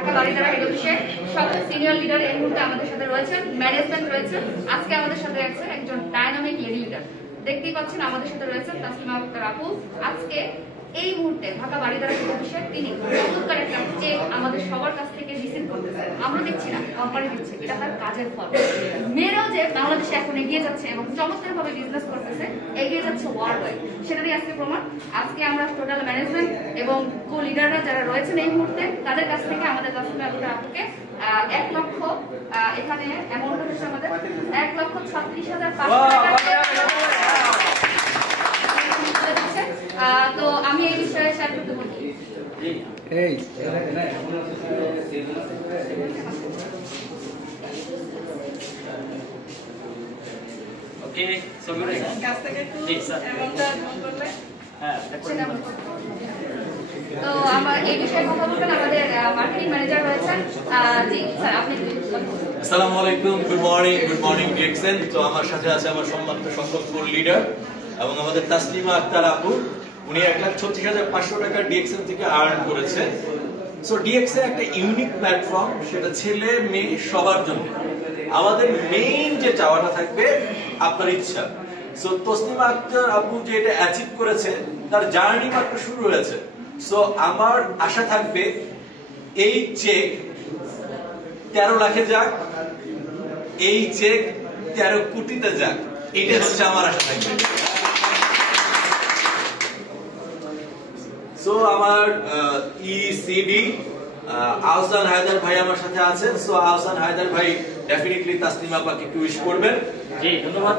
Dhaka Baridhara head অফিসে সবচেয়ে senior leader এই মুহূর্তে আমাদের সাথে রয়েছেন, ম্যানেজমেন্ট রয়েছে। আজকে আমাদের সাথে আছে একজন ডায়নামিক লেডি লিডার, দেখতেই পাচ্ছেন আমাদের সাথে রয়েছেন তাসলিমা আক্তার আপু। আজকে এই মুহূর্তে ঢাকা বাড়িধারা হেড অফিসে তিনি চমৎকার একটা চেক আমাদের সবার কাছ থেকে রিসিভ করতেছেন। আমরা দিচ্ছি না, কোম্পানি দিচ্ছে, এটা তার কাজের ফল। মেয়েরাও যে বাংলাদেশে এখন এগিয়ে যাচ্ছে এবং চমৎকার ভাবে বিজনেস করতেছে, এগিয়ে যাচ্ছে ওয়ার্ল্ড ওয়াইড, সেটারই আজকে প্রমাণ। আজকে আমরা টোটাল ম্যানেজমেন্ট এবং কো লিডাররা যারা রয়েছেন এই মুহূর্তে, তাদের কাছ থেকে আমাদের তাসলিমা আক্তার আপুকে 1 লক্ষ, এখানে অ্যামাউন্ট হচ্ছে আমাদের 1,36,500 টাকা। তো আমি এই বিষয়ে শেয়ার করতে বলি। এই ওকে সবিরে কাছ থেকে একটু অ্যামাউন্টটা জমা করলে হ্যাঁ তো আমরা এই বিষয়ে কথা বলবেন আমাদের মার্কেটিং ম্যানেজার রয়েছেন। জি স্যার, আপনি আসসালামু আলাইকুম, গুড মর্নিং ডিএক্সএন। তো আমার সাথে আছে আমার সম্মানিত সংসদ কোর লিডার এবং আমাদের তাসলিমা আক্তার আপু। উনি 1,36,500 টাকা ডিএক্সএন থেকে আর্ন করেছে। সো ডিএক্সএন একটা ইউনিক প্ল্যাটফর্ম, সেটা ছেলে মেয়ে সবার জন্য। আমাদের মেইন যে চাওয়াটা থাকবে আপনার ইচ্ছা। সো তাসলিমা আক্তার আপু যে এটা অ্যাচিভ করেছে, তার জার্নি মাত্র শুরু হয়েছে। সো আমার আশা থাকবে এই চেক 13 লাখে যাক, এই চেক 13 কোটিতে যাক, এটা হচ্ছে আমার আশা থাকবে। সো আমার ইসিডি আহসান হায়দার ভাই আমার সাথে আছেন। সো আহসান হায়দার ভাই ডেফিনেটলি তাসলিমা আপাকে একটু উইশ করবেন। জি ধন্যবাদ।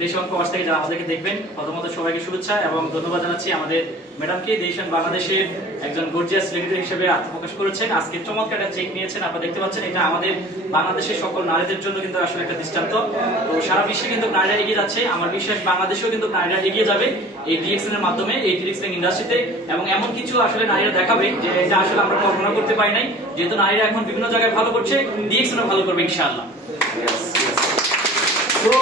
দেশ এবং প্রবাস থেকে যারা আমাদেরকে দেখবেন, প্রথমত সবাইকে শুভেচ্ছা এবং ধন্যবাদ জানাচ্ছি আমাদের ম্যাডামকে। দেশ এবং বাংলাদেশের একজন গর্জিয়াস লিডার হিসেবে আত্মপ্রকাশ করেছেন। আজকে চমৎকার একটা চেক নিয়েছেন, আপনারা দেখতে পাচ্ছেন। এটা আমাদের বাংলাদেশের সকল নারীদের জন্য কিন্তু আসলে একটা দৃষ্টান্ত। তো সারা বিশ্বে কিন্তু নারীরা এগিয়ে যাচ্ছে, আমার বিশ্বাস বাংলাদেশেও কিন্তু নারীরা এগিয়ে যাবে এই ডিএক্সএন এর মাধ্যমে, এই ডিএক্সএন ইন্ডাস্ট্রিতে। এবং এমন কিছু আসলে নারীরা দেখাবে যে এটা আসলে আমরা কল্পনা করতে পারি নাই। যেহেতু নারীরা এখন বিভিন্ন জায়গায় ভালো করছে, ডিএক্সএনও ভালো করবে ইনশাআল্লাহ। তো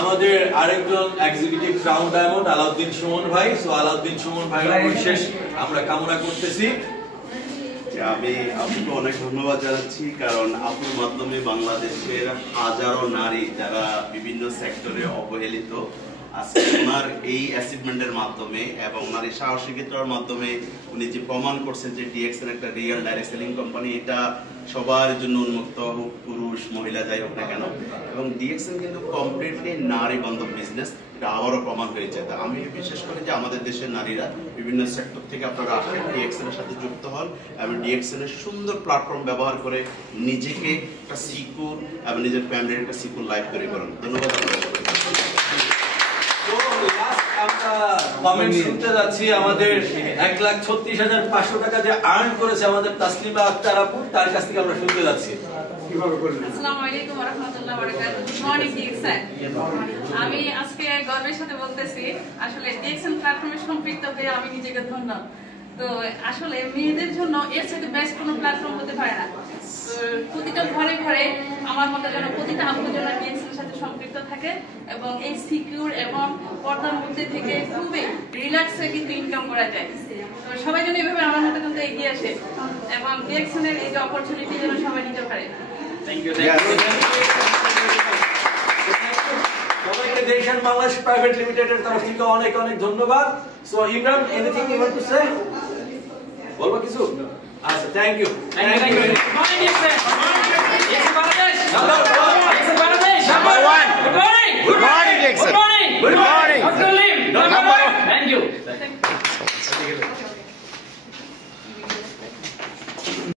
আমাদের আরেকজন executive crown diamond Alauddin Suman ভাই। সো আলাউদ্দিন সুমন ভাই বিশেষ আমরা কামনা করতেছি। আমি আপুকে অনেক ধন্যবাদ জানাচ্ছি, কারণ আপুর মাধ্যমে বাংলাদেশের হাজারো নারী যারা বিভিন্ন সেক্টরে অবহেলিত, আজকে ওনার এই অ্যাচিভমেন্টের মাধ্যমে এবং নারী সাহসিকতার মাধ্যমে উনি যে প্রমাণ করছেন যে ডিএক্সএন একটা রিয়েল ডাইরেক্ট সেলিং কোম্পানি, এটা সবার জন্য উন্মুক্ত, হোক পুরুষ মহিলা যাই হোক না কেন। এবং ডিএক্সএন কিন্তু কমপ্লিটলি নারী বান্ধব বিজনেস, এটা আবারও প্রমাণ হয়েছে। আমি বিশেষ করি যে আমাদের দেশের নারীরা বিভিন্ন সেক্টর থেকে আপনারা আসেন, ডিএক্সএন এর সাথে যুক্ত হন এবং ডিএক্সএন এর সুন্দর প্ল্যাটফর্ম ব্যবহার করে নিজেকে একটা সিকিউর এবং নিজের ফ্যামিলির একটা সিকিউর লাইফ তৈরি করুন। ধন্যবাদ। আমরা কমেন্ট শুনতে যাচ্ছি আমাদের 1,36,500 টাকা যে আর্ন করেছে আমাদের তাসলিমা আক্তার আপু, তার কাছ থেকে আমরা শুনতে যাচ্ছি। আসসালামু আলাইকুম ওয়া রাহমাতুল্লাহি ওয়া বারাকাতুহু। Good morning DXN. আমি আজকে গর্বের সাথে বলতেছি, আসলে ডিএক্সএন প্ল্যাটফর্মে সম্পৃক্ত হয়ে আমি নিজেকে ধন্য। তো আসলে মেয়েদের জন্য এর সাথে বেস্ট কোনো প্ল্যাটফর্ম হতে পারে না। প্রতিটা ঘরে ঘরে আমার মতো যেন প্রতিটা আপুর জন্য ডিএক্সএন এর সাথে সম্পৃক্ত থাকে এবং এই সিকিউর এবং পর্দার মধ্যে থেকে খুবই রিল্যাক্সে কিন্তু ইনকাম করা যায়। তো সবাই যেন এইভাবে আমার মতো কিন্তু এগিয়ে আসে এবং ডিএক্সএন এর এই যে অপরচুনিটি যেন সবাই নিতে পারে। Thank you. সবাইকে দেশন বাংলাদেশ প্রাইভেট লিমিটেডের তরফ থেকে অনেক অনেক ধন্যবাদ। So Imran, anything you want to say? বলবো কিছু? আচ্ছা, thank you. Thank you. Good morning DXN. Bangladesh Number one. Good morning. Good morning, Dixon. Good morning. Good morning. Dr. Lim. Number one. Thank you.